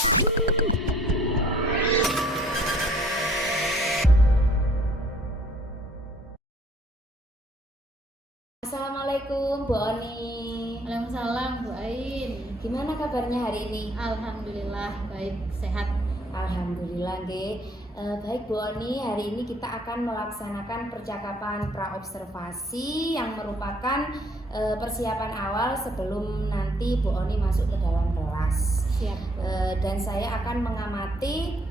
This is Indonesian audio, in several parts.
Assalamualaikum Bu Oni. Waalaikumsalam Bu Ain. Gimana kabarnya hari ini? Alhamdulillah baik, sehat. Alhamdulillah nggih. Baik Bu Oni, hari ini kita akan melaksanakan percakapan praobservasi yang merupakan persiapan awal sebelum nanti Bu Oni masuk ke dalam kelas. Siap. Dan saya akan mengamati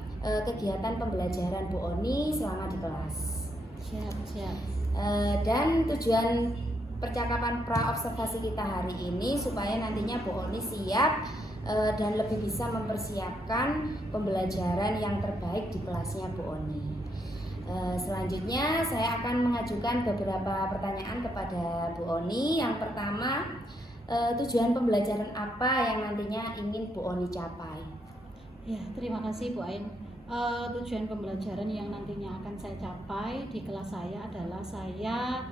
kegiatan pembelajaran Bu Oni selama di kelas. Siap. Dan tujuan percakapan praobservasi kita hari ini supaya nantinya Bu Oni siap dan lebih bisa mempersiapkan pembelajaran yang terbaik di kelasnya Bu Oni. Selanjutnya saya akan mengajukan beberapa pertanyaan kepada Bu Oni. Yang pertama, tujuan pembelajaran apa yang nantinya ingin Bu Oni capai? Ya, terima kasih Bu Ain. Tujuan pembelajaran yang nantinya akan saya capai di kelas saya adalah saya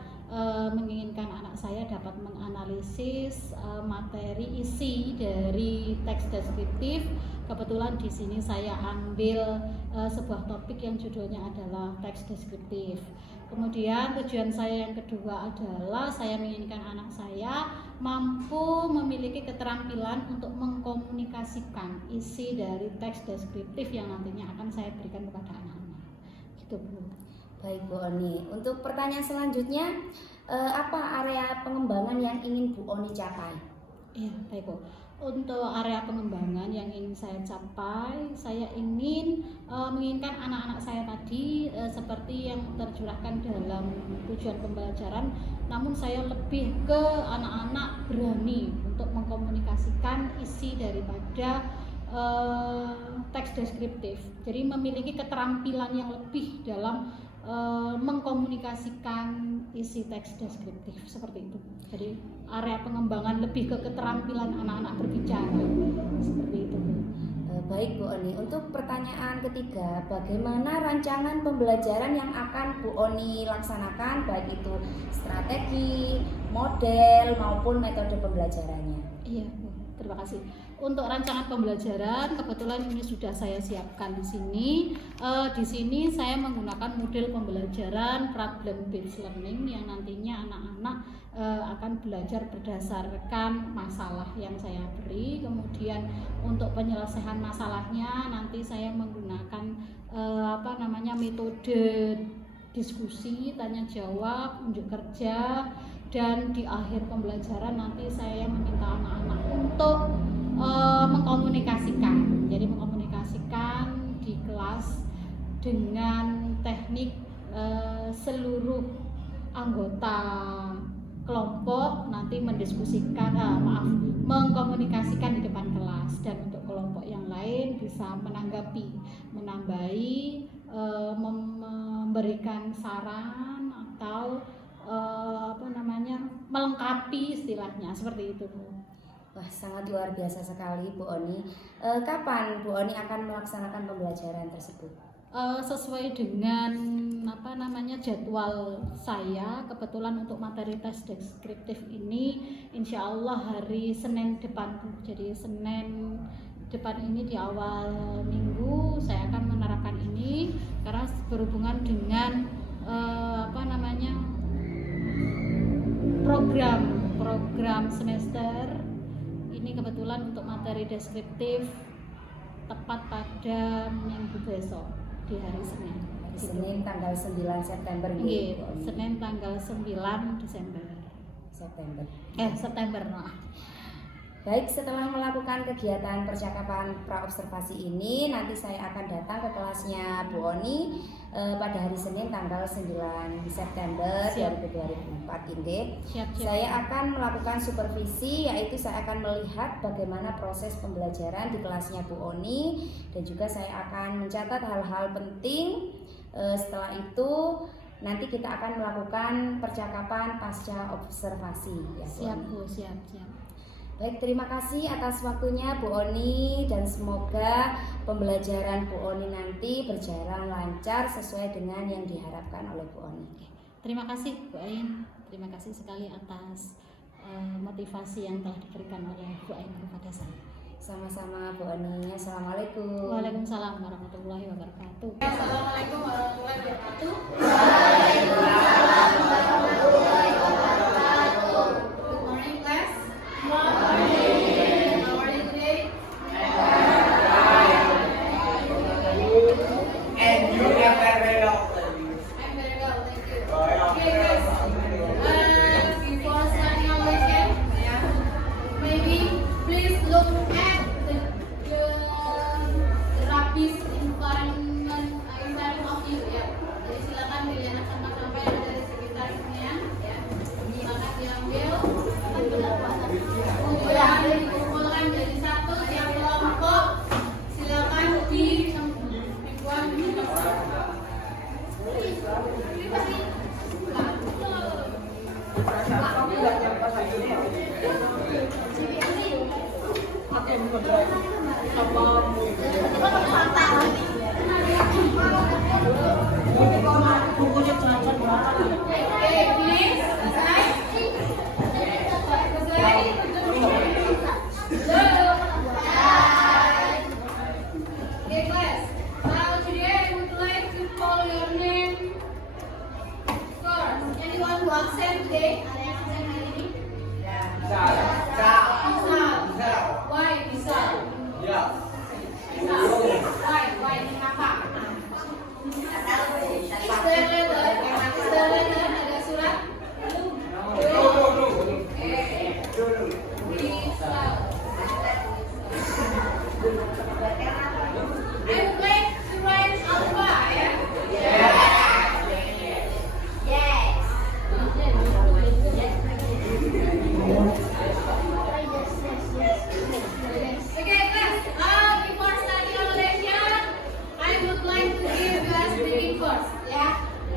menginginkan anak saya dapat menganalisis materi isi dari teks deskriptif. Kebetulan di sini saya ambil sebuah topik yang judulnya adalah teks deskriptif. Kemudian tujuan saya yang kedua adalah saya menginginkan anak saya mampu memiliki keterampilan untuk mengkomunikasikan isi dari teks deskriptif yang nantinya akan saya berikan kepada anak-anak. Gitu Bu. Baik Bu Oni, untuk pertanyaan selanjutnya, apa area pengembangan yang ingin Bu Oni capai? Iya, baik Bu. Untuk area pengembangan yang ingin saya capai, saya ingin menginginkan anak-anak saya tadi seperti yang tercurahkan dalam tujuan pembelajaran, namun saya lebih ke anak-anak berani untuk mengkomunikasikan isi daripada teks deskriptif. Jadi memiliki keterampilan yang lebih dalam mengkomunikasikan isi teks deskriptif seperti itu. Jadi area pengembangan lebih ke keterampilan anak-anak berbicara seperti itu. Baik Bu Oni, untuk pertanyaan ketiga, bagaimana rancangan pembelajaran yang akan Bu Oni laksanakan, baik itu strategi, model maupun metode pembelajarannya? Iya Bu, terima kasih. Untuk rancangan pembelajaran kebetulan ini sudah saya siapkan di sini. Di sini saya menggunakan model pembelajaran problem based learning yang nantinya anak-anak akan belajar berdasarkan masalah yang saya beri. Kemudian untuk penyelesaian masalahnya nanti saya menggunakan metode diskusi, tanya jawab, unjuk kerja, dan di akhir pembelajaran nanti saya meminta anak-anak untuk mengkomunikasikan. Jadi mengkomunikasikan di kelas dengan teknik seluruh anggota kelompok nanti mengkomunikasikan di depan kelas, dan untuk kelompok yang lain bisa menanggapi, menambahi, memberikan saran atau melengkapi istilahnya seperti itu Bu. Wah, sangat luar biasa sekali Bu Oni. Kapan Bu Oni akan melaksanakan pembelajaran tersebut? Sesuai dengan jadwal saya, kebetulan untuk materi tes deskriptif ini insya Allah hari Senin depan Bu. Jadi Senin depan ini di awal minggu saya akan menerapkan ini karena berhubungan dengan program semester ini. Kebetulan untuk materi deskriptif tepat pada minggu besok di hari Senin. Hari Senin tanggal 9 September gitu. Senin tanggal 9 September. Baik, setelah melakukan kegiatan percakapan praobservasi ini, nanti saya akan datang ke kelasnya Bu Oni pada hari Senin tanggal 9 September 2024 ini. Saya akan melakukan supervisi, yaitu saya akan melihat bagaimana proses pembelajaran di kelasnya Bu Oni, dan juga saya akan mencatat hal-hal penting. Setelah itu nanti kita akan melakukan percakapan pasca observasi ya, siap Bu, siap. Baik, terima kasih atas waktunya Bu Oni, dan semoga pembelajaran Bu Oni nanti berjalan lancar sesuai dengan yang diharapkan oleh Bu Oni. Terima kasih Bu Ain, terima kasih sekali atas motivasi yang telah diberikan oleh Bu Ain kepada saya. Sama-sama Bu Oni. Assalamualaikum. Waalaikumsalam warahmatullahi wabarakatuh. Assalamualaikum warahmatullahi wabarakatuh. Good morning, class. Good morning. How are you today? And you have that right off. I'm very well, thank you. Okay, guys. Before starting our lesson, yeah, maybe please look at the rubbish environment of you, ya. Jadi silakan dilihat sampah-sampah yang ada di sekitarnya, ya. Silakan diambil, kemudian dikumpulkan jadi satu tiap kelompok. Silakan dibuat di tempat. Okay, class. Now today I would like to call your name first. Anyone who absent today? Ada yang absent hari ini? Bisa. Why bisa? Bisa. Why? Kenapa? Is there letter? Ada surat? Okay. Bisa. I would like to write alpha, ya? Okay, class. Before starting our lesson, I would like to give you a speaking first, ya.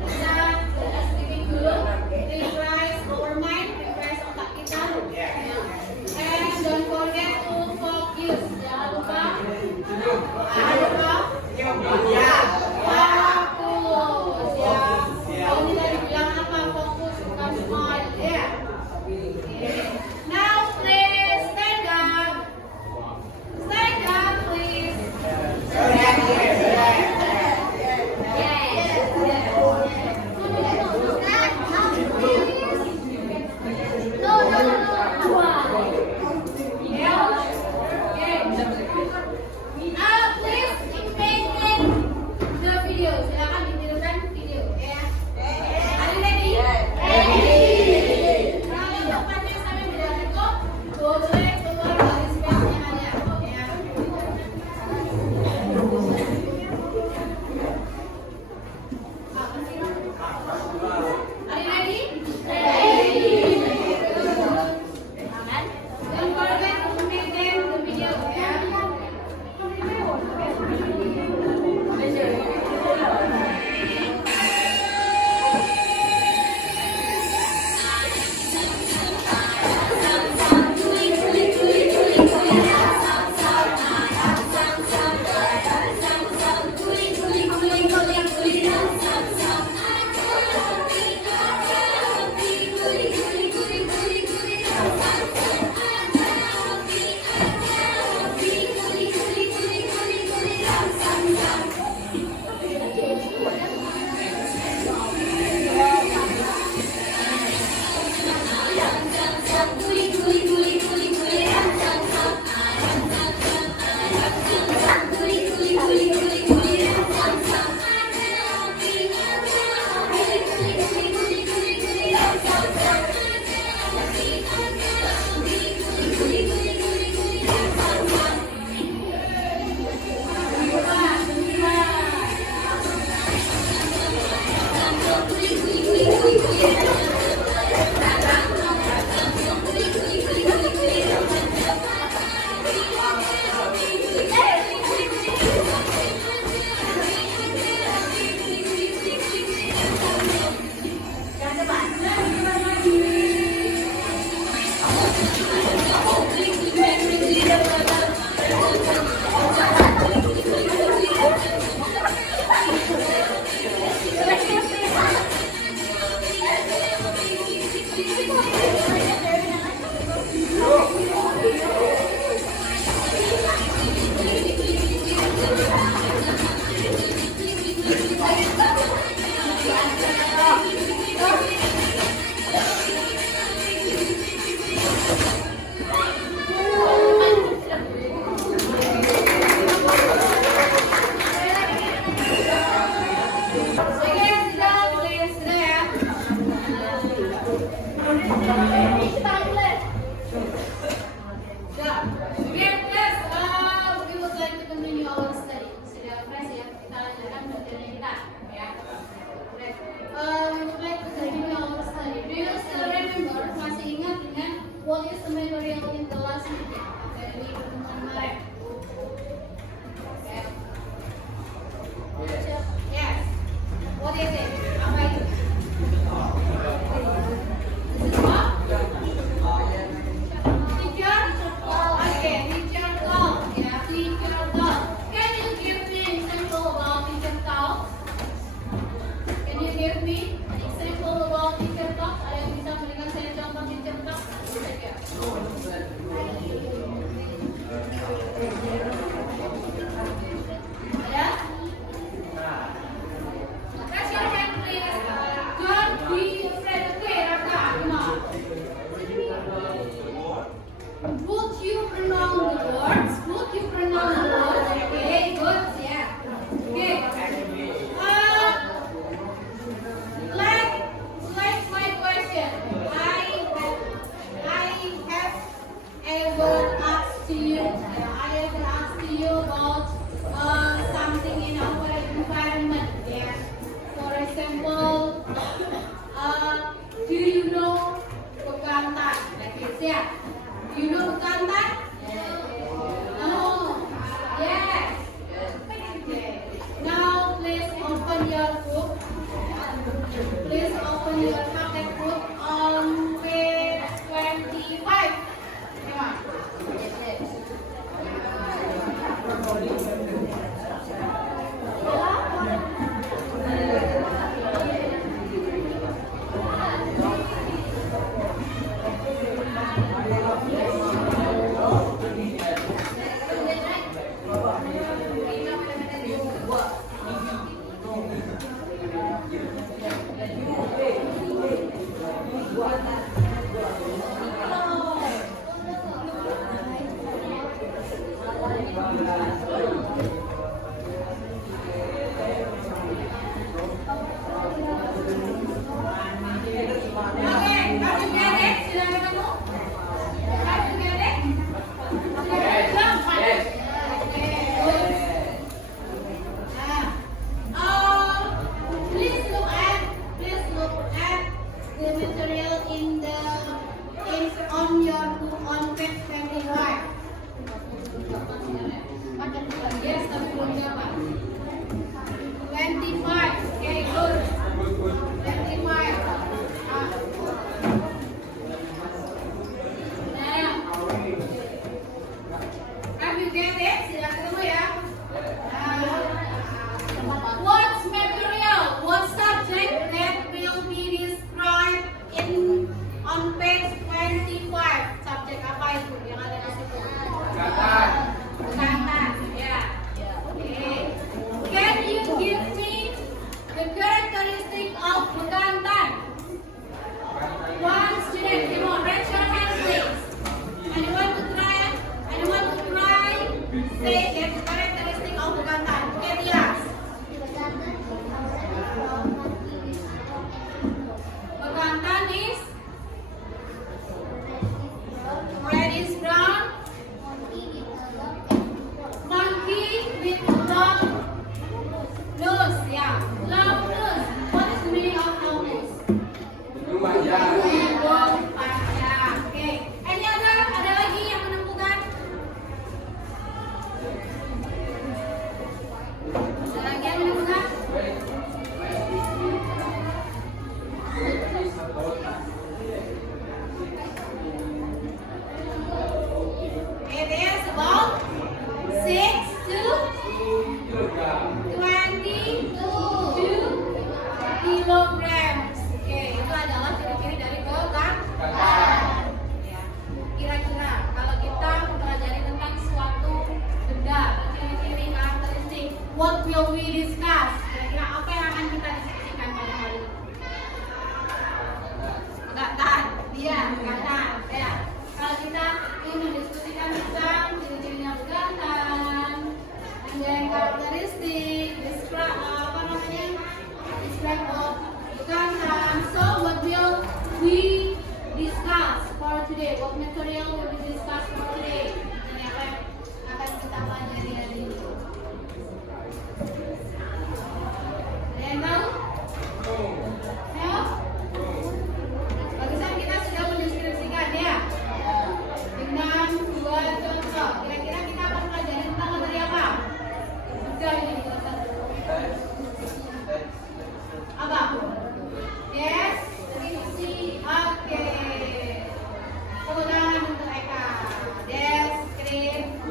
Kita speaking dulu. Refresh our mind, refresh otak kita. And don't forget to focus. Jangan lupa. Fokus, ya. Kalau tadi bilang apa? Fokus, bukan smile, ya. Now please stand up. Stand up, please. No. Okay. tips, sudah ketemu ya. What material, what subject that will be described on page 25? Subjek apa itu yang ada di situ? Bekantan, ya. Okay. Can you give me the characteristic of bekantan? One student, come on, raise your hand, please. Anyone to try? Anyone to try? Say the characteristic of bekantan. Okay, yes. Bekantan is reddish brown. Monkey with long nose, yeah, long nose. What is the meaning of long nose? Hidung panjang. Oke. Any other? Ada lagi yang menemukan? Ada lagi yang menemukan? It is about 6 to 22 kilograms. Oke, itu adalah ciri-ciri dari bekantan. Ya. Kira-kira kalau kita mempelajari tentang suatu benda, ciri-ciri karakteristik, what will we discuss? Kira-kira apa yang akan kita diskusikan pada hari ini? Bekantan, iya, bekantan. Ya. Kalau kita ingin mendiskusikan tentang ciri-cirinya bekantan, dan karakteristik, describe apa namanya? Describe of bekantan. So what will we discuss for today? What material will we discuss for today? Ini apa yang akan kita pelajari hari ini? Ada yang tahu? Ayo. Barusan kita sudah mendeskripsikan ya. Dengan dua contoh. Kira-kira kita akan pelajari tentang materi apa? Sudah ini contoh. Apa? Deskripsi. Oke. Tepuk tangan untuk Eka. Deskripsi.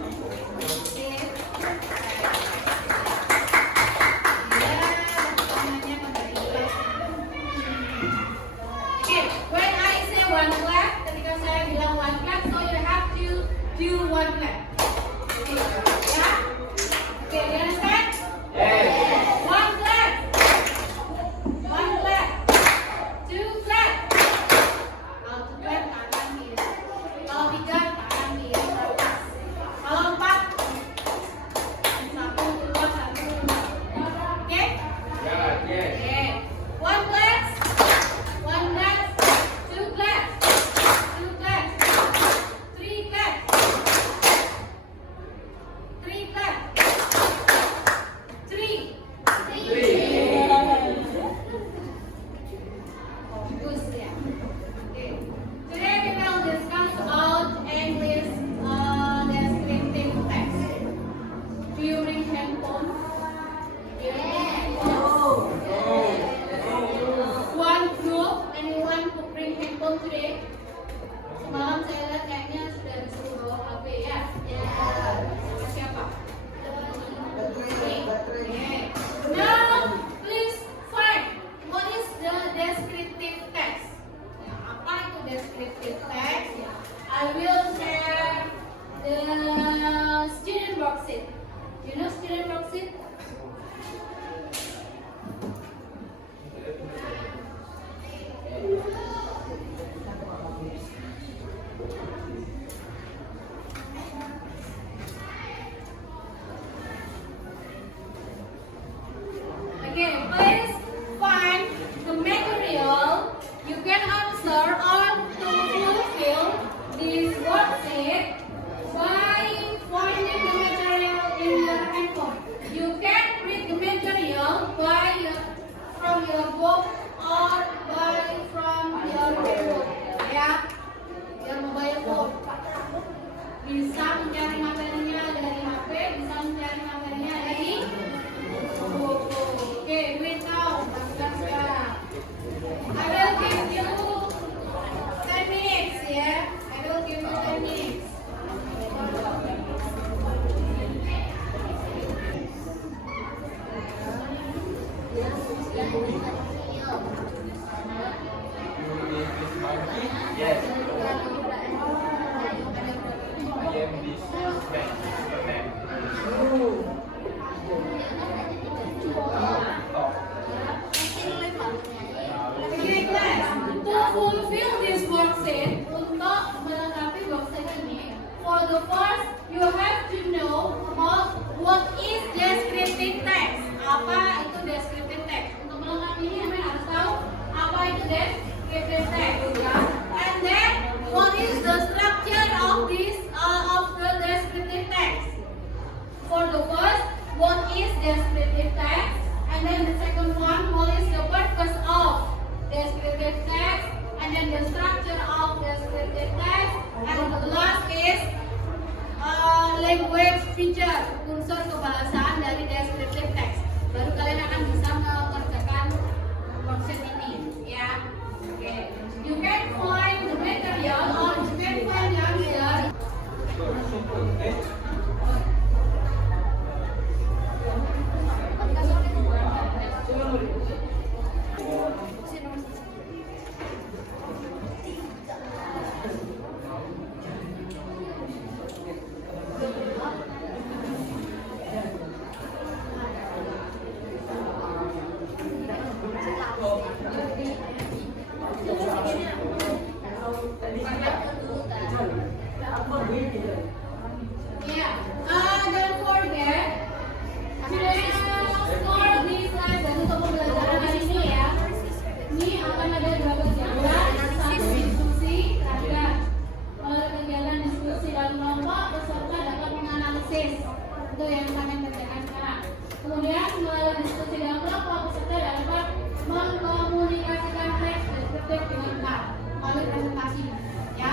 Ya, tangannya kembali. Okay, when I say one clap, ketika saya bilang one clap, so you have to do one clap. Ya? Okay, you understand? One clap. One clap. Two clap. Kalau two clap, tangan kiri. Kalau tiga, tangan kiri atas. Kalau empat, satu, dua, satu, dua. Oke? Okay. One clap. One clap. Two clap. Two clap. Three clap. Three clap. Three. Bagus ya. Okay. Today we will discuss about English descriptive text. Do you bring handphone? One group, anyone who bring handphone today? Semalam saya lihat kayaknya sudah disuruh bawa HP ya. Sama siapa? Okay. Now, please find what is the descriptive text. Ya, apa itu descriptive text? I will share the student worksheet. You know student worksheet? Okay, please find the material you can answer or to fulfill this worksheet by finding the material in your handphone. You can read the first, what is descriptive text, and then the second one, what is the purpose of descriptive text, and then the structure of descriptive text, and the last is language feature, unsur kebahasaan dari descriptive text. Baru kalian akan bisa mengerjakan konsep ini, ya. Okay. You can find the material or you can find the answer. Yeah. Don't forget to score this lesson untuk pembelajaran hari ini ya. Ini akan ada 2 kegiatan, satu diskusi terhadap kegiatan diskusi dalam kelompok peserta dapat menganalisis itu yang kalian kerjakan sekarang. Kemudian melalui diskusi dalam kelompok peserta dapat mengkomunikasikan teks deskriptif dengan benar melalui presentasi. Ya.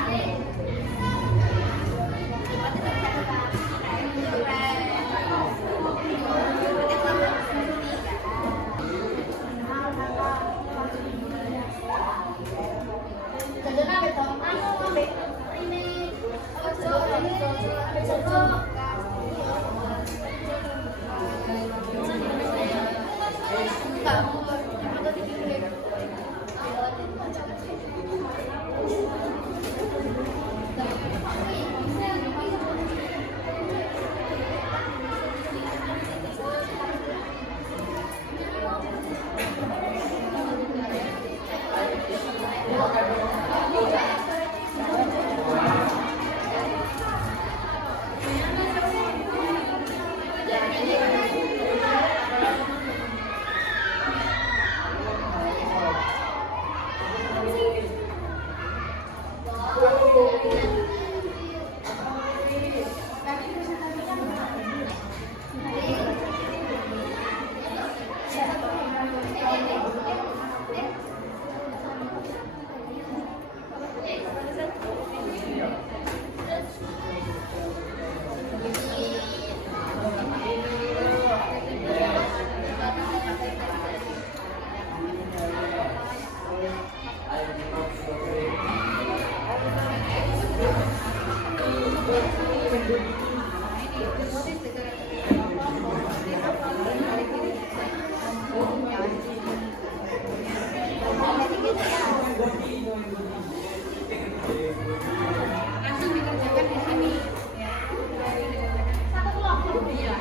Langsung dikerjakan di sini. Satu kelompok. Iya.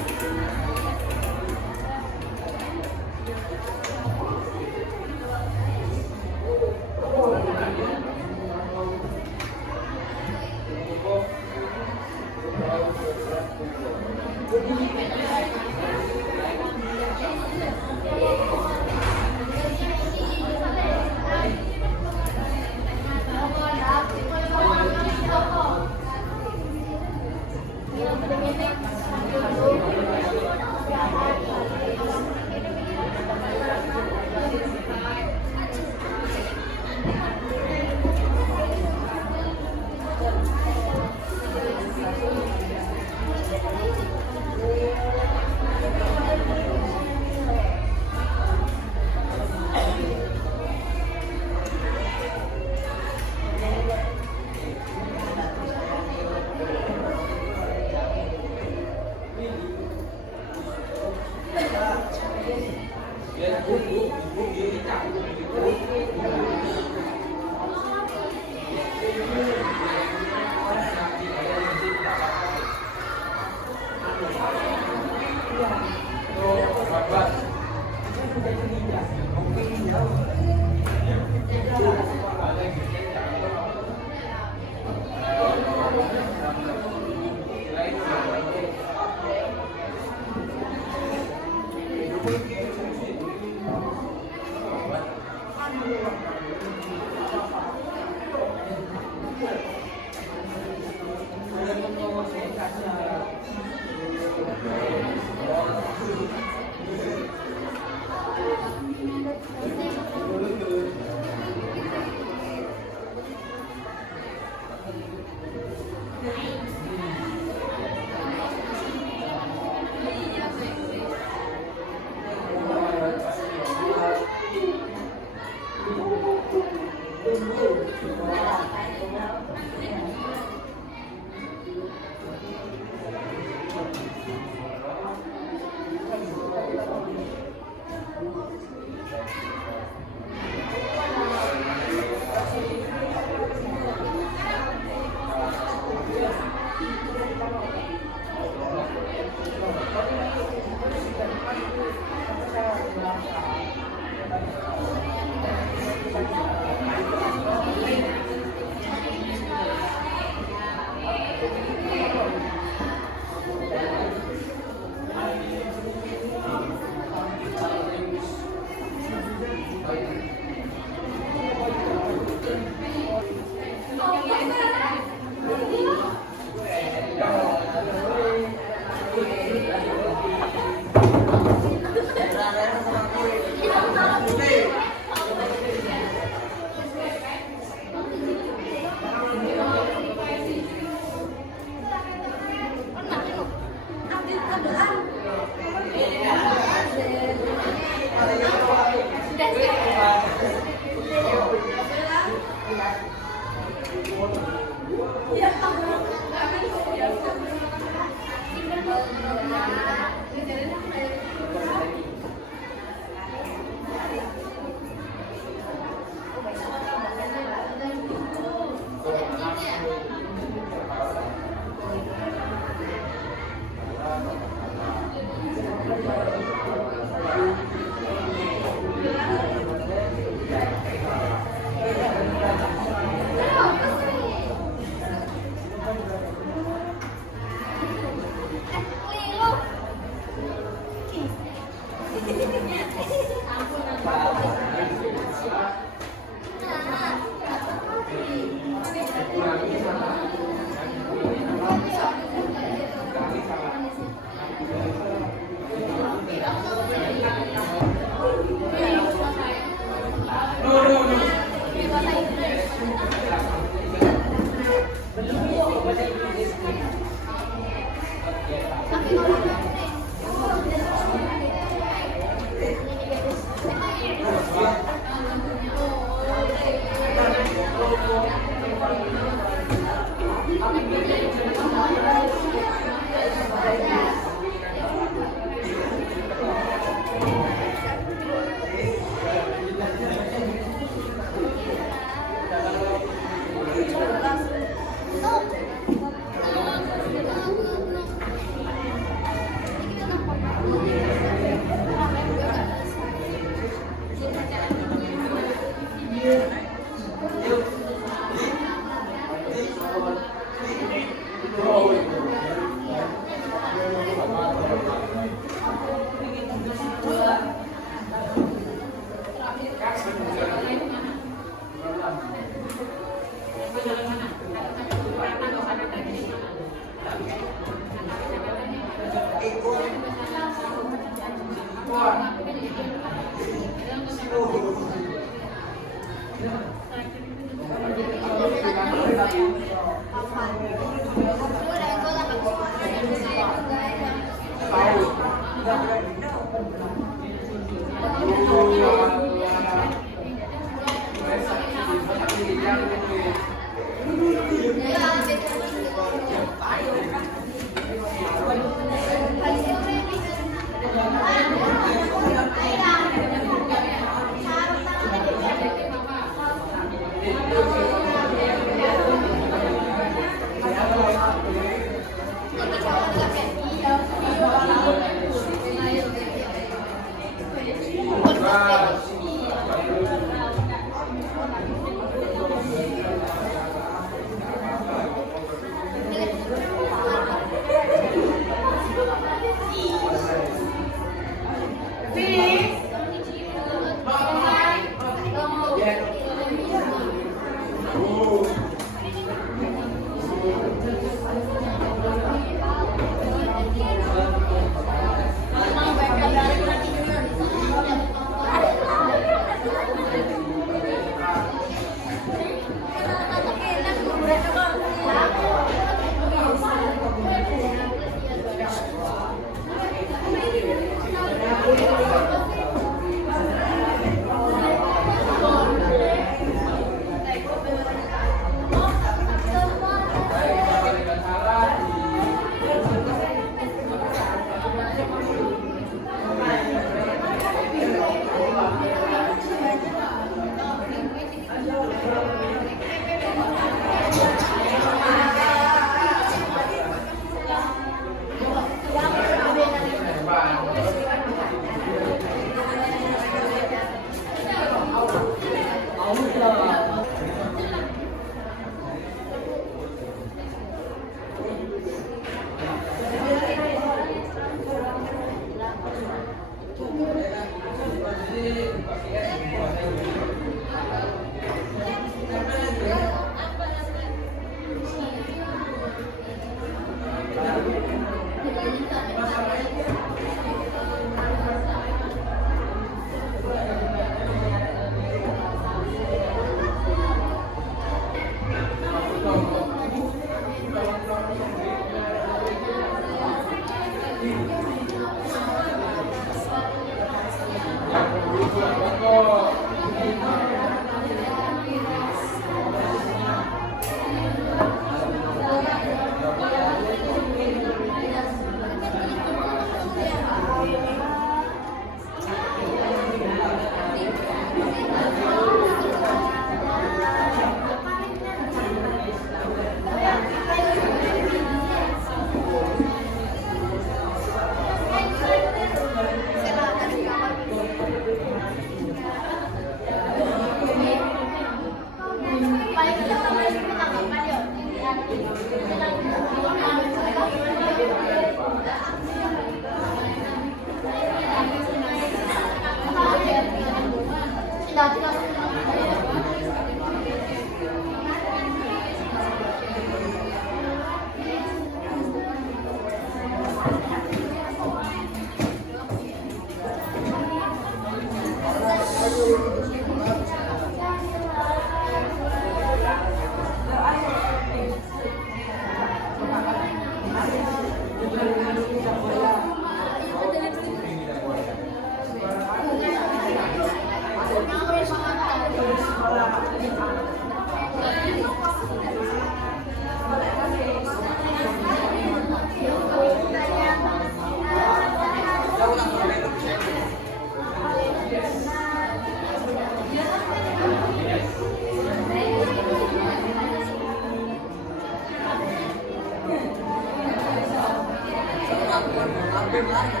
Okay,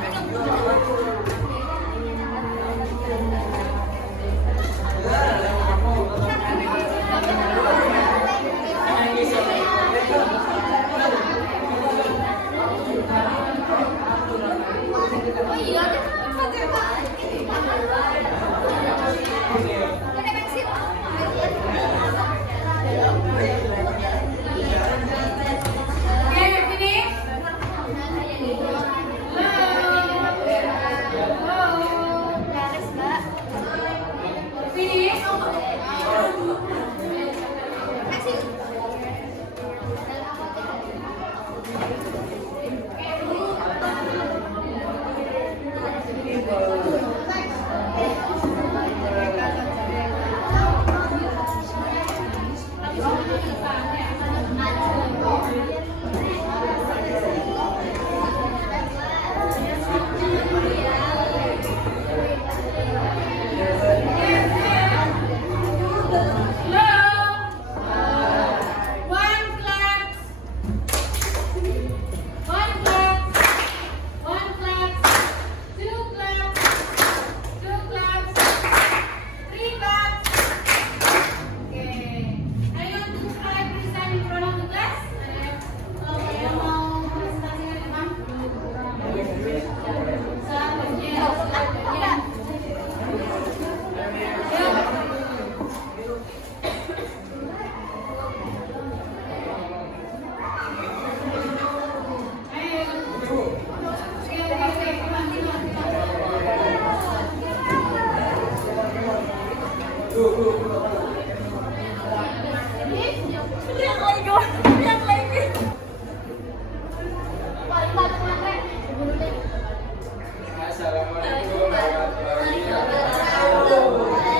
finish. Assalamualaikum warahmatullahi wabarakatuh.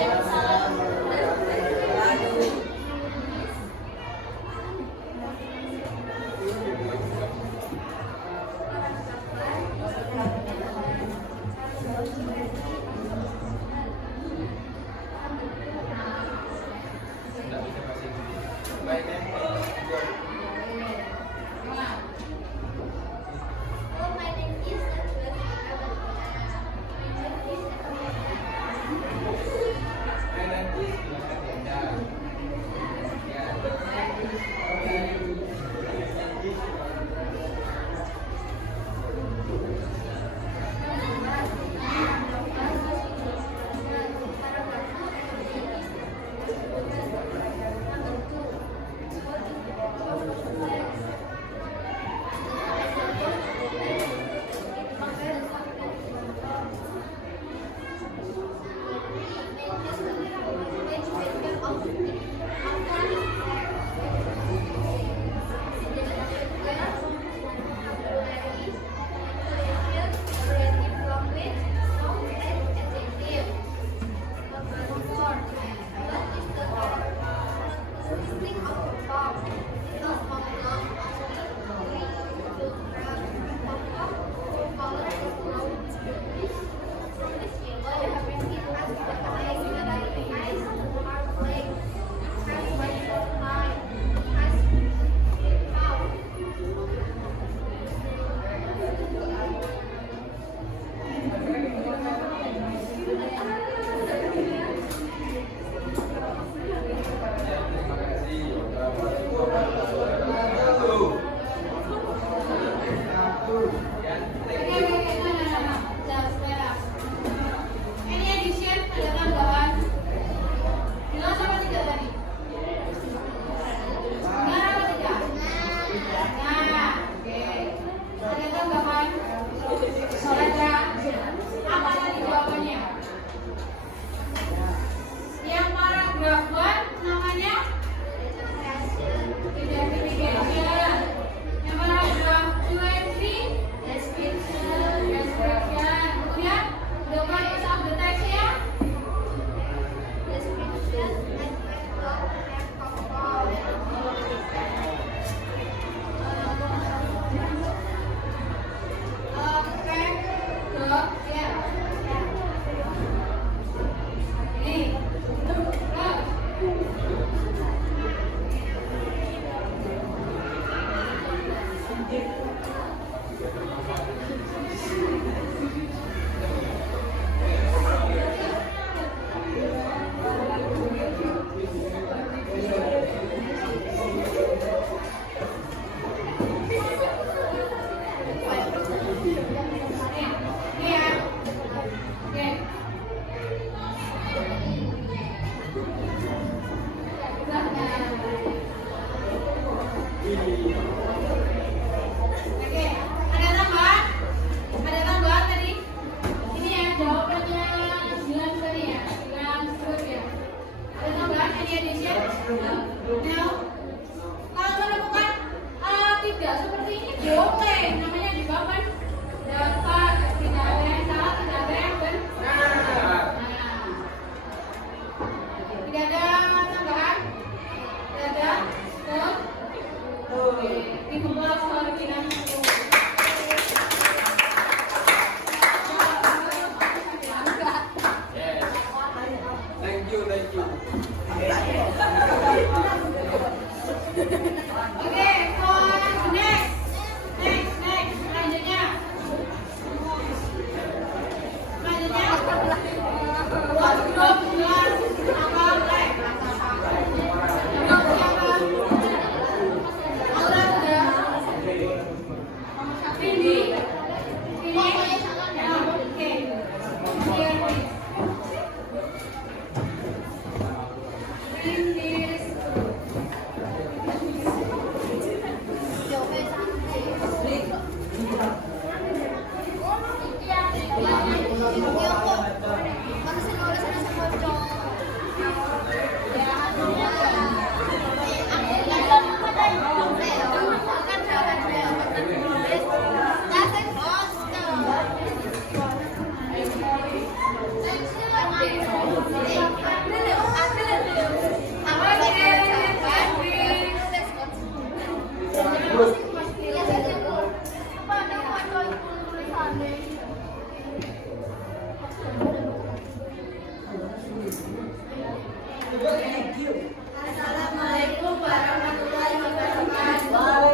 Now, kalau menemukan tidak seperti ini boleh, namanya juga kan data, tidak ada yang salah, tidak ada yang benar. Tidak ada tambahan, tidak ada stop. Oke, give applause for Kinan. Thank you. Oke, for next, selanjutnya. Buat grup kelas apa black? Grup siapa? Aura sudah. Ini. Ya, oke. Here please. Bring this. Assalamualaikum warahmatullahi wabarakatuh.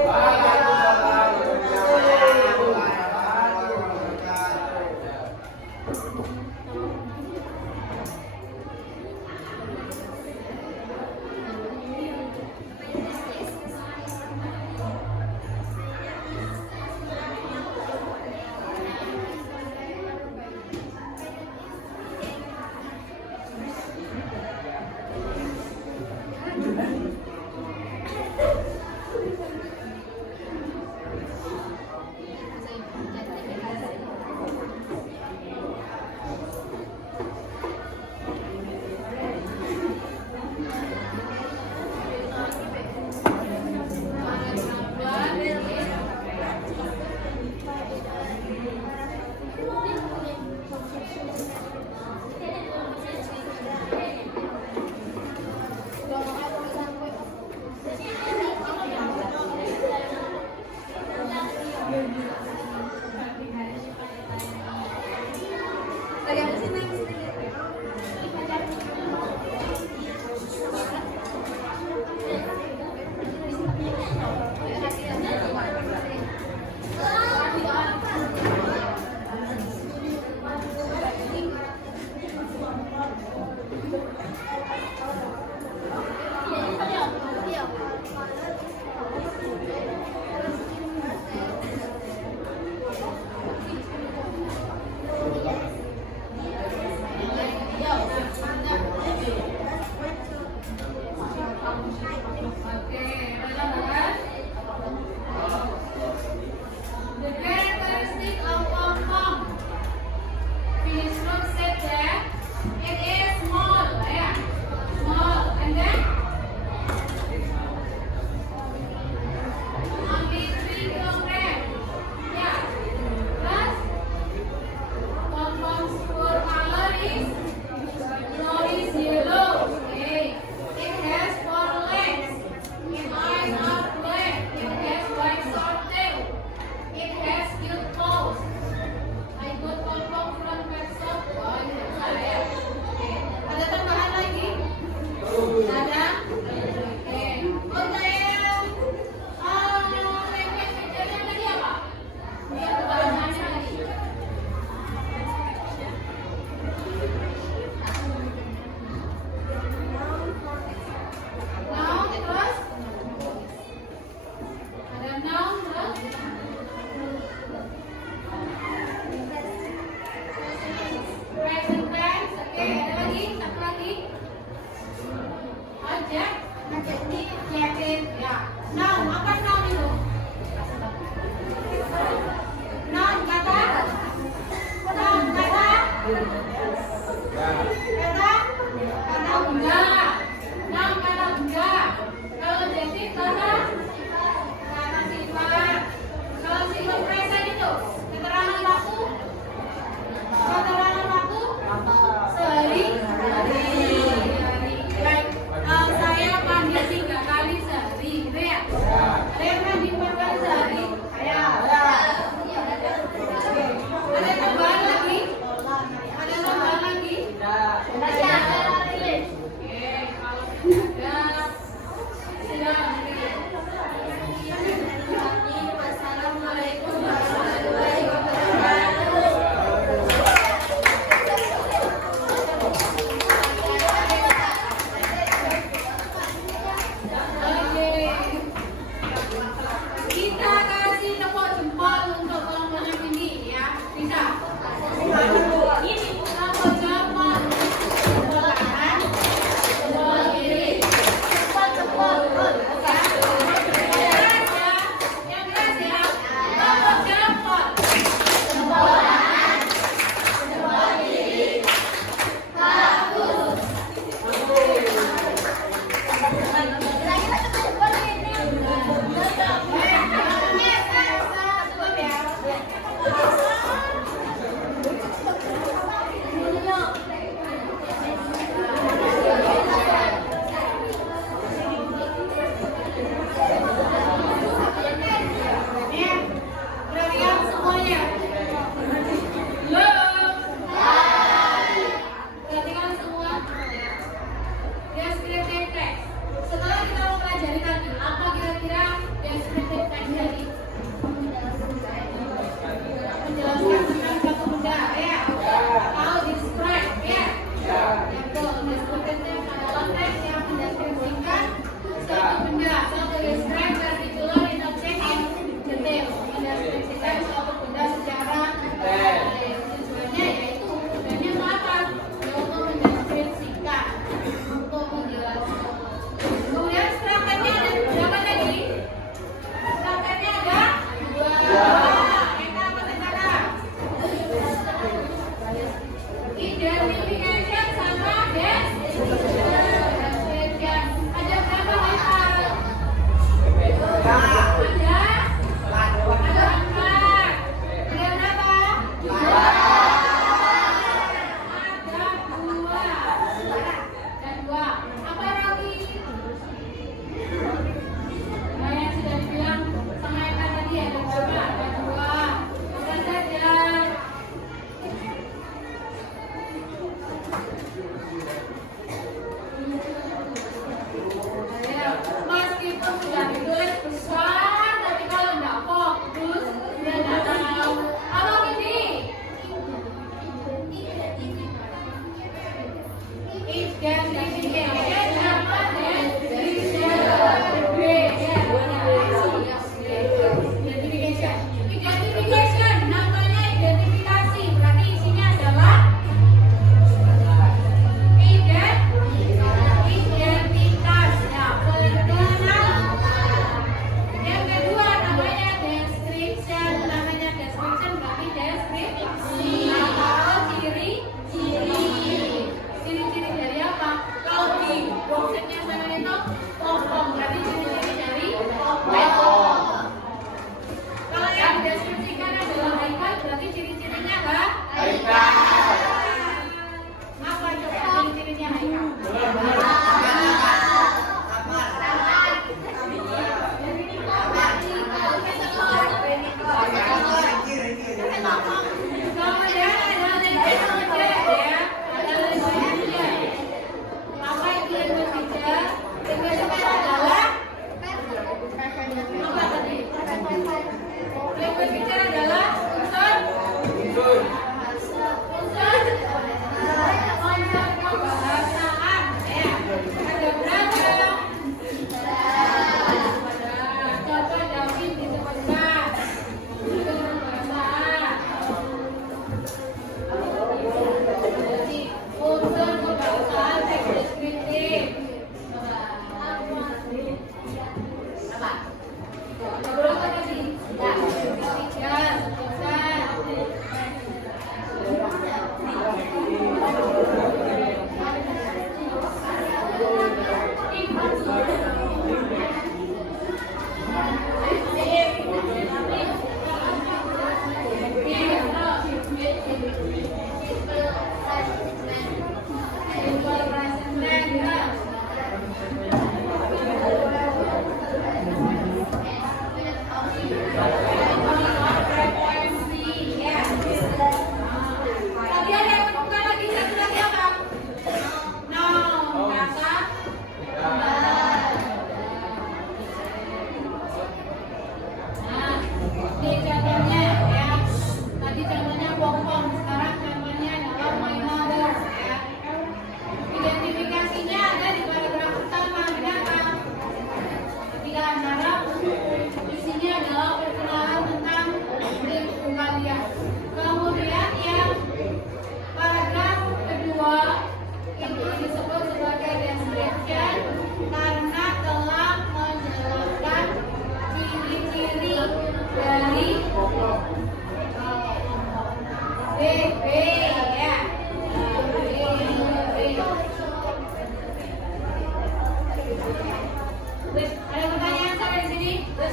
Ada pertanyaan sampai di sini? Ada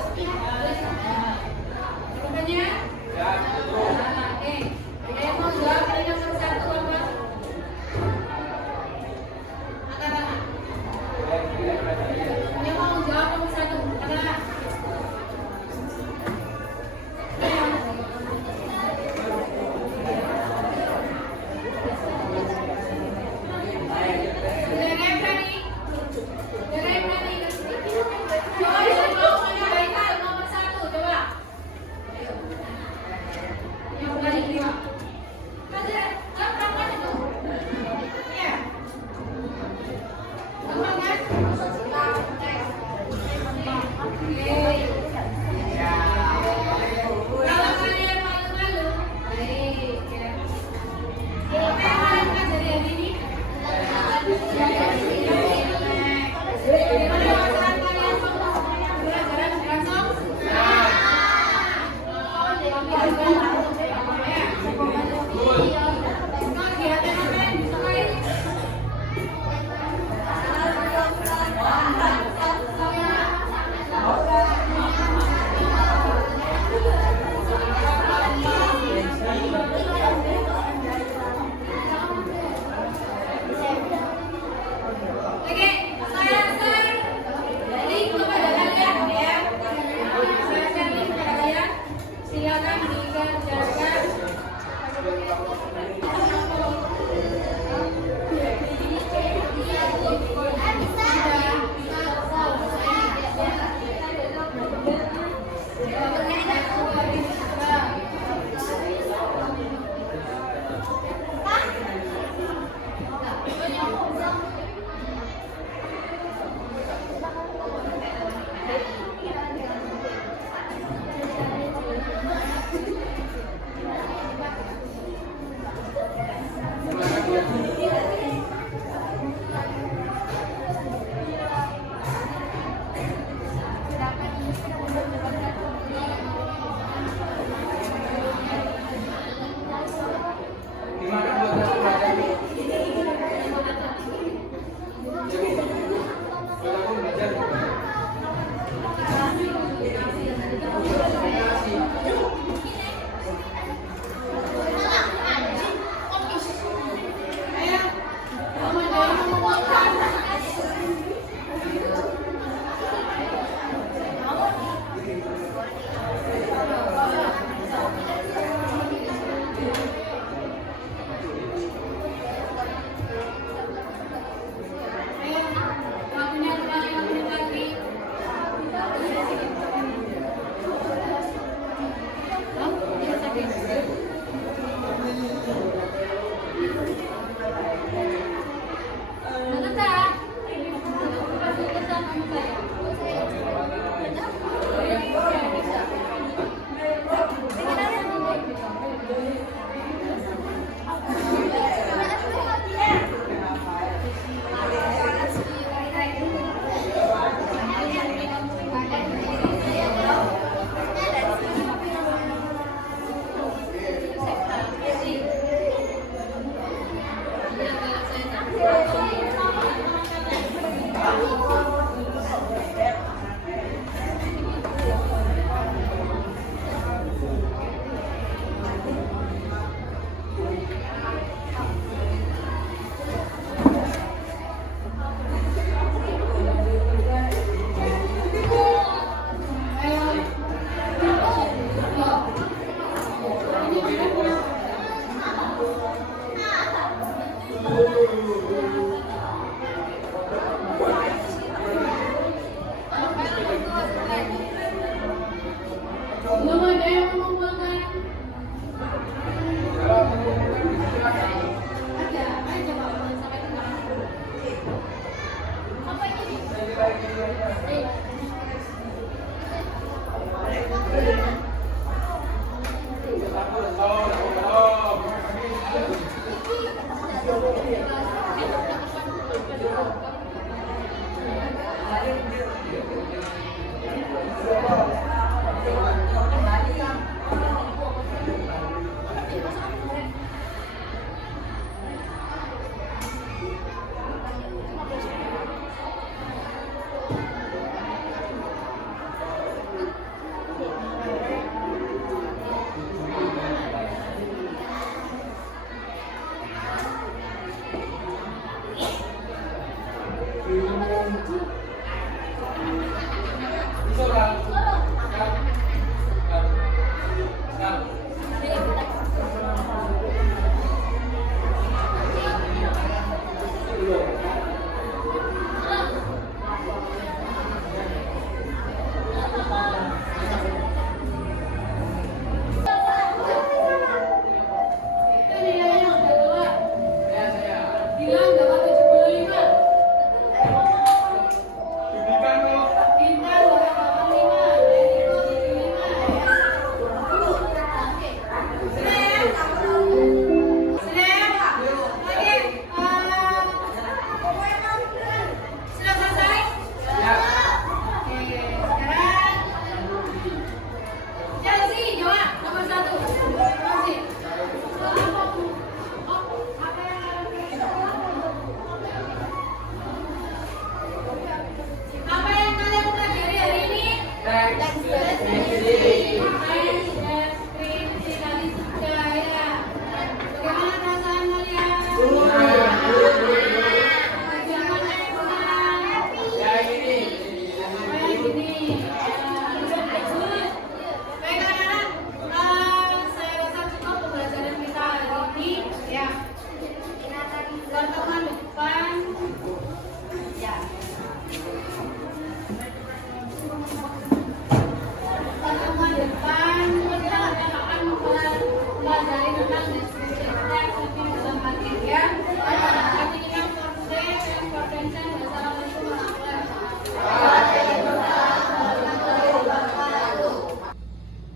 pertanyaan? Oke. Ada yang mau jawab dari nomor 1 apa? Angkat tangan. Yang mau jawab nomor 1, angkat tangan. Nomor 1, coba. Yang berani 5.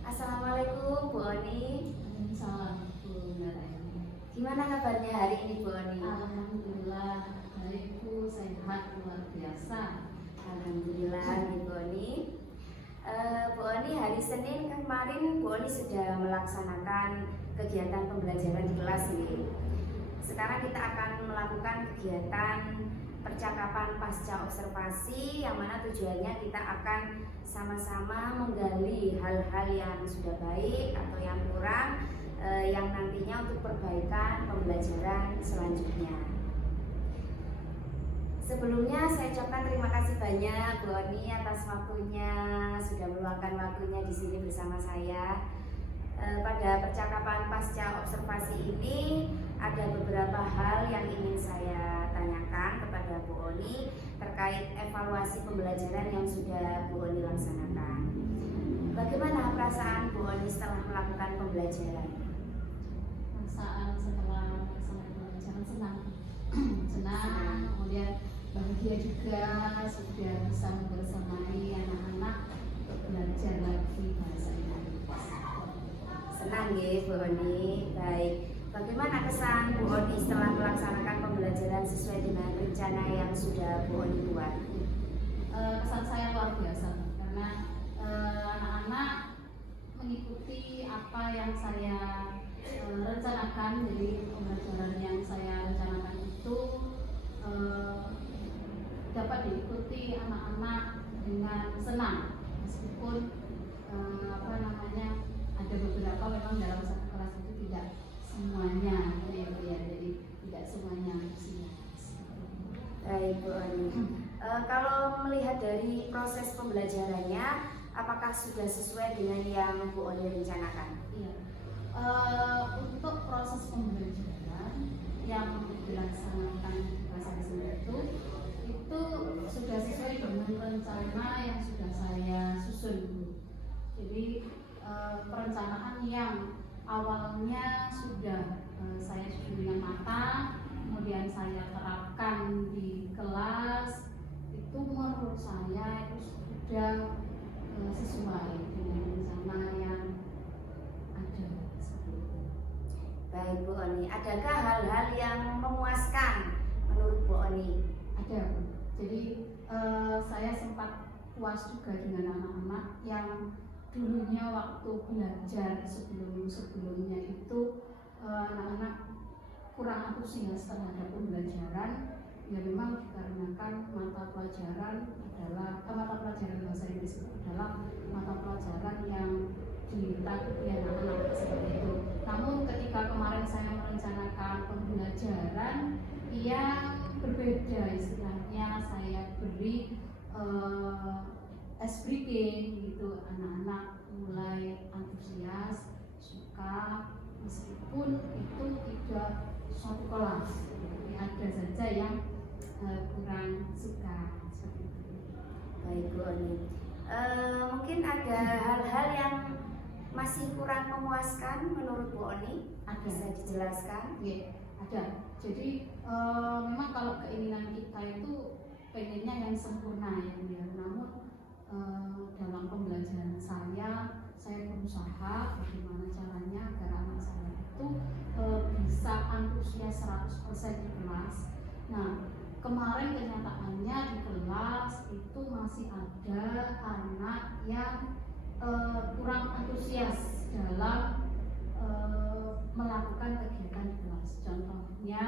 Assalamualaikum Bu Oni. Salam Bu Naraini. Gimana kabarnya hari ini Bu Oni? Alhamdulillah, baikku sehat luar biasa. Alhamdulillah nih Bu Oni. Bu Oni, hari Senin kemarin Bu Oni sudah melaksanakan kegiatan pembelajaran di kelas ini. Sekarang kita akan melakukan kegiatan percakapan pasca observasi, yang mana tujuannya kita akan sama-sama menggali hal-hal yang sudah baik atau yang kurang, yang nantinya untuk perbaikan pembelajaran selanjutnya. Sebelumnya saya ucapkan terima kasih banyak Bu Oni atas waktunya, sudah meluangkan waktunya di sini bersama saya. Pada percakapan pasca observasi ini ada beberapa hal yang ingin saya tanyakan kepada Bu Oni terkait evaluasi pembelajaran yang sudah Bu Oni laksanakan. Bagaimana perasaan Bu Oni setelah melakukan pembelajaran? Perasaan setelah melaksanakan pembelajaran senang. Senang, kemudian bahagia juga sudah bisa membersamai anak-anak untuk belajar lagi bahasa Inggris. Senang ya Bu Oni. Baik. Bagaimana kesan Bu Oni setelah melaksanakan pembelajaran sesuai dengan rencana yang sudah Bu Oni buat? Kesan saya luar biasa karena anak-anak mengikuti apa yang saya rencanakan. Jadi pembelajaran yang saya rencanakan itu dapat diikuti anak-anak dengan senang, meskipun ada beberapa memang dalam satu kelas itu tidak semuanya jadi tidak semuanya antusias. Baik Bu Oni. Kalau melihat dari proses pembelajarannya, apakah sudah sesuai dengan yang Bu Oni rencanakan? Iya. Untuk proses pembelajaran yang dilaksanakan bahasa Inggris itu sudah sesuai dengan rencana yang sudah saya susun, Bu. Jadi perencanaan yang awalnya sudah saya susun dengan matang, kemudian saya terapkan di kelas, itu menurut saya itu sudah sesuai dengan rencana yang ada. Baik Bu Oni, adakah hal-hal yang memuaskan menurut Bu Oni? Ada, Bu. Jadi saya sempat puas juga dengan anak-anak yang dulunya waktu belajar sebelumnya itu anak-anak kurang antusias terhadap pembelajaran. Ya memang dikarenakan mata pelajaran bahasa Inggris itu adalah mata pelajaran yang ditakuti anak-anak seperti itu. Namun ketika kemarin saya merencanakan pembelajaran yang berbeda, istilahnya saya beri ice breaking gitu, anak-anak mulai antusias, suka, meskipun itu tidak suatu kelas, jadi ada saja yang kurang suka seperti itu. Baik Bu Oni. Mungkin ada hal-hal yang masih kurang memuaskan menurut Bu Oni? Ada. Bisa dijelaskan? Ya, ada. Jadi memang kalau keinginan kita itu pengennya yang sempurna ya, namun dalam pembelajaran saya berusaha bagaimana caranya agar anak saya itu bisa antusias 100% di kelas. Nah, kemarin kenyataannya di kelas itu masih ada anak yang kurang antusias dalam melakukan kegiatan di kelas. Contohnya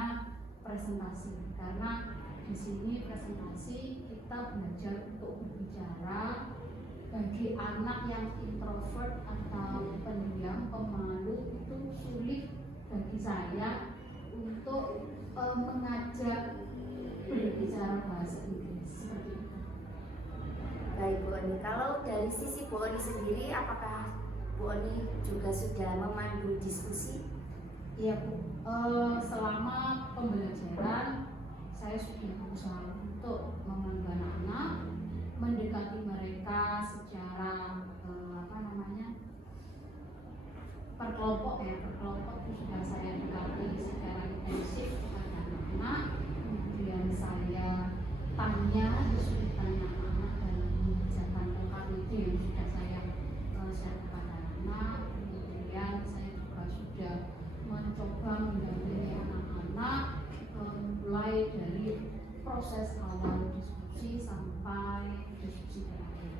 presentasi, karena di sini presentasi kita belajar untuk berbicara bagi bagi anak yang introvert atau pendiam, pemalu itu sulit bagi saya untuk mengajak berbicara bahasa Inggris seperti itu. Baik Bu Oni, kalau dari sisi Bu Oni sendiri, apakah Bu Oni juga sudah memandu diskusi? Iya Bu, selama pembelajaran saya sudah berusaha untuk memandu anak-anak, mendekati mereka secara perkelompok itu sudah saya dekati secara intensif kepada anak-anak. Kemudian saya tanya kesulitan anak-anak dalam mengerjakan OKBD yang sudah saya share kepada anak. Kemudian saya juga sudah mencoba mendampingi anak-anak mulai dari proses awal diskusi sampai diskusi terakhir.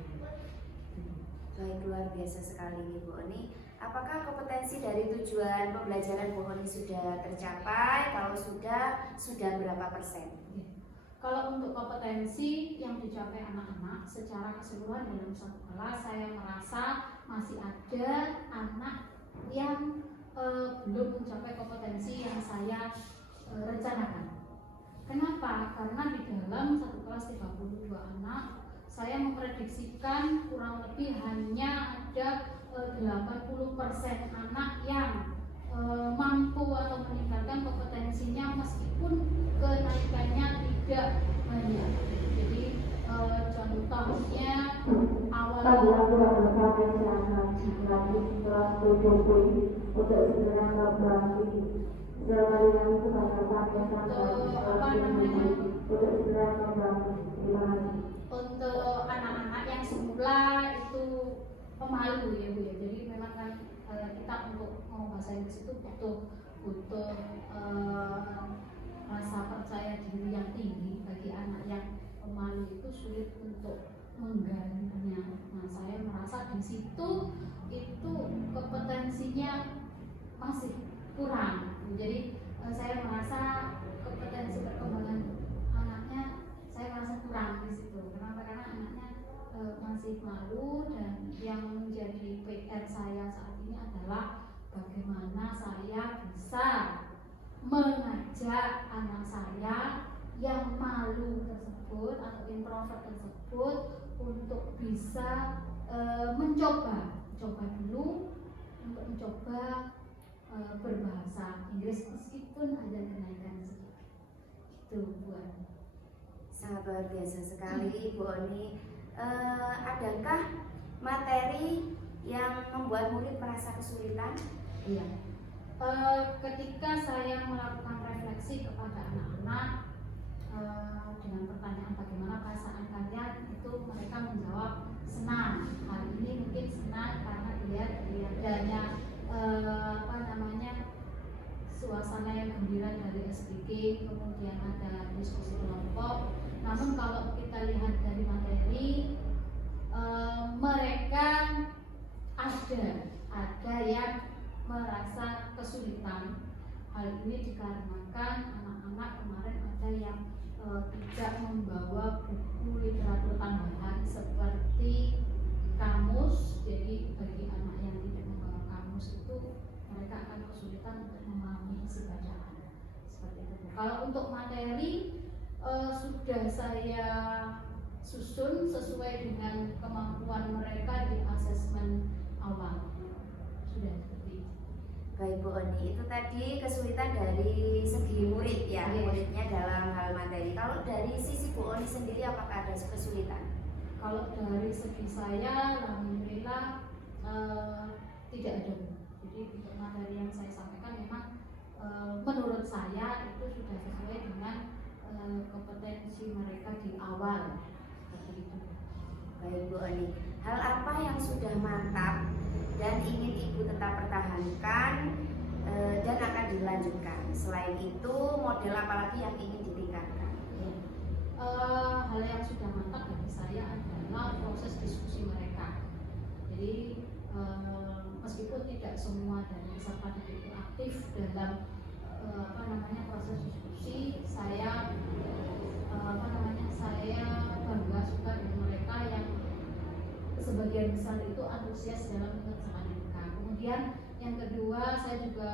Baik, luar biasa sekali nih Bu Oni. Apakah kompetensi dari tujuan pembelajaran Bu Oni sudah tercapai? Kalau sudah berapa persen? Kalau untuk kompetensi yang dicapai anak-anak secara keseluruhan dalam satu kelas, saya merasa masih ada anak yang belum mencapai kompetensi yang saya rencanakan. Kenapa? Karena di dalam satu kelas 32 anak, saya memprediksikan kurang lebih hanya ada 80% anak yang mampu atau meningkatkan kompetensinya meskipun kenaikannya tidak banyak. Jadi contohnya awalnya untuk anak-anak yang semula itu pemalu ya Bu ya. Jadi memang kan kita untuk ngomong bahasa Inggris itu butuh rasa percaya diri yang tinggi. Bagi anak yang pemalu itu sulit untuk menggalinya. Nah, saya merasa di situ itu kompetensinya masih kurang. Jadi saya merasa kompetensi perkembangan anaknya saya merasa kurang di situ. Kenapa? Karena anaknya masih malu, dan yang menjadi PR saya saat ini adalah bagaimana saya bisa mengajak anak saya yang malu tersebut atau introvert tersebut untuk bisa mencoba dulu untuk mencoba berbahasa Inggris meskipun ada kenaikan sedikit. Itu buat sangat luar biasa sekali Bu Oni. Adakah materi yang membuat murid merasa kesulitan? Iya. Ketika saya melakukan refleksi kepada anak-anak dengan pertanyaan bagaimana perasaan kalian, itu mereka menjawab senang. Hari ini mungkin senang karena lihat adanya suasana yang gembira dari SPK, kemudian ada diskusi kelompok. Namun kalau kita lihat dari materi, mereka ada yang merasa kesulitan. Hal ini dikarenakan anak-anak kemarin ada yang tidak membawa buku literatur tambahan seperti kamus. Jadi bagi anak yang tidak membawa kamus itu mereka akan kesulitan untuk memahami isi bacaan. Seperti itu. Kalau untuk materi sudah saya susun sesuai dengan kemampuan mereka di asesmen awal. Sudah seperti itu. Baik Bu Oni, itu tadi kesulitan dari segi murid ya, Yes. muridnya dalam hal materi. Kalau dari sisi Bu Oni sendiri, apakah ada kesulitan? Kalau dari segi saya, alhamdulillah tidak ada. Jadi untuk materi yang saya sampaikan memang menurut saya itu sudah sesuai dengan kompetensi mereka di awal. Seperti itu. Baik Bu Oni, hal apa yang sudah mantap dan ingin Ibu tetap pertahankan dan akan dilanjutkan? Selain itu, model apa lagi yang ingin ditingkatkan? Hal yang sudah mantap bagi saya adalah proses diskusi mereka. Jadi meskipun tidak semua dari peserta didik itu aktif dalam proses diskusi, saya saya bangga juga dengan mereka yang sebagian besar itu antusias dalam mengerjakan MK. Kemudian yang kedua, saya juga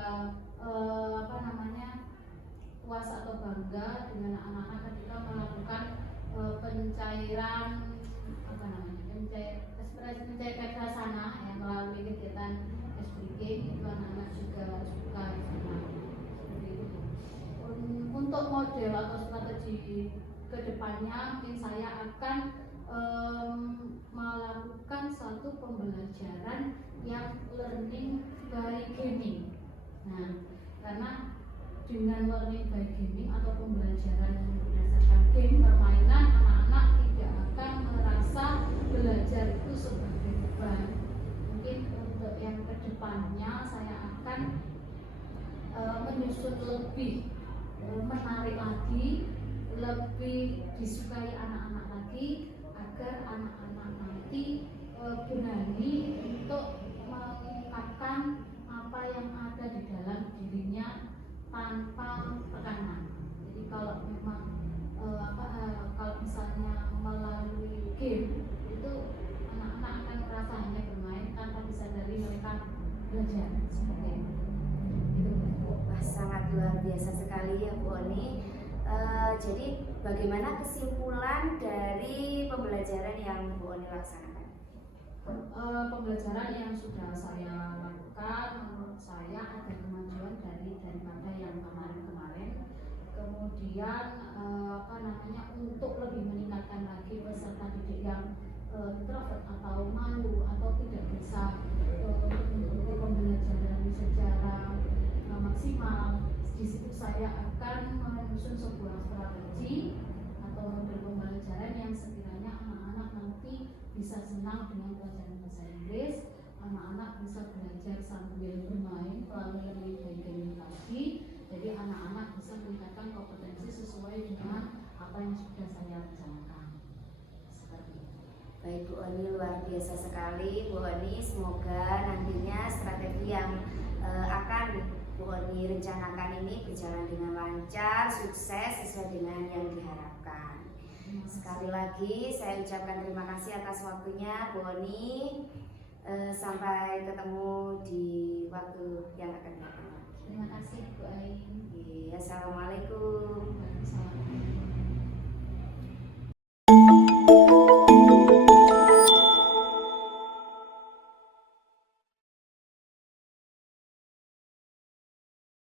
puas atau bangga dengan anak-anak ketika melakukan pencairan pencairan krasana ya, melalui kegiatan SBG. Itu anak-anak juga suka sama seperti itu. Untuk model atau strategi kedepannya mungkin saya akan melakukan satu pembelajaran yang learning by gaming. Nah, karena dengan learning by gaming atau pembelajaran berdasarkan game permainan, anak-anak tidak akan merasa belajar itu sebagai beban. Mungkin untuk yang kedepannya saya akan menyusun lebih menarik lagi, lebih disukai anak-anak lagi, agar anak-anak nanti berani untuk mengungkapkan apa yang ada di dalam dirinya tanpa tekanan. Jadi kalau memang kalau misalnya melalui game itu anak-anak akan merasa hanya bermain tanpa disadari mereka belajar seperti itu. Wah, sangat luar biasa sekali ya Bu Oni. Jadi bagaimana kesimpulan dari pembelajaran yang Bu Oni laksanakan? Pembelajaran yang sudah saya lakukan menurut saya ada kemajuan daripada yang kemarin-kemarin. Kemudian untuk lebih meningkatkan lagi peserta didik yang introvert atau malu atau tidak bisa mengikuti pembelajaran secara maksimal, di situ saya akan menyusun sebuah strategi atau model pembelajaran yang sekiranya anak-anak nanti bisa senang dengan pelajaran bahasa Inggris, anak-anak bisa belajar sambil bermain melalui gaming tadi. Jadi anak-anak bisa meningkatkan kompetensi sesuai dengan apa yang sudah saya rencanakan. Seperti itu. Baik Bu Oni, luar biasa sekali Bu Oni. Semoga nantinya strategi yang akan Bu Oni rencanakan ini berjalan dengan lancar, sukses sesuai dengan yang diharapkan. Sekali lagi saya ucapkan terima kasih atas waktunya Bu Oni. Sampai ketemu di waktu yang akan datang. Terima kasih Bu Ain. Assalamualaikum.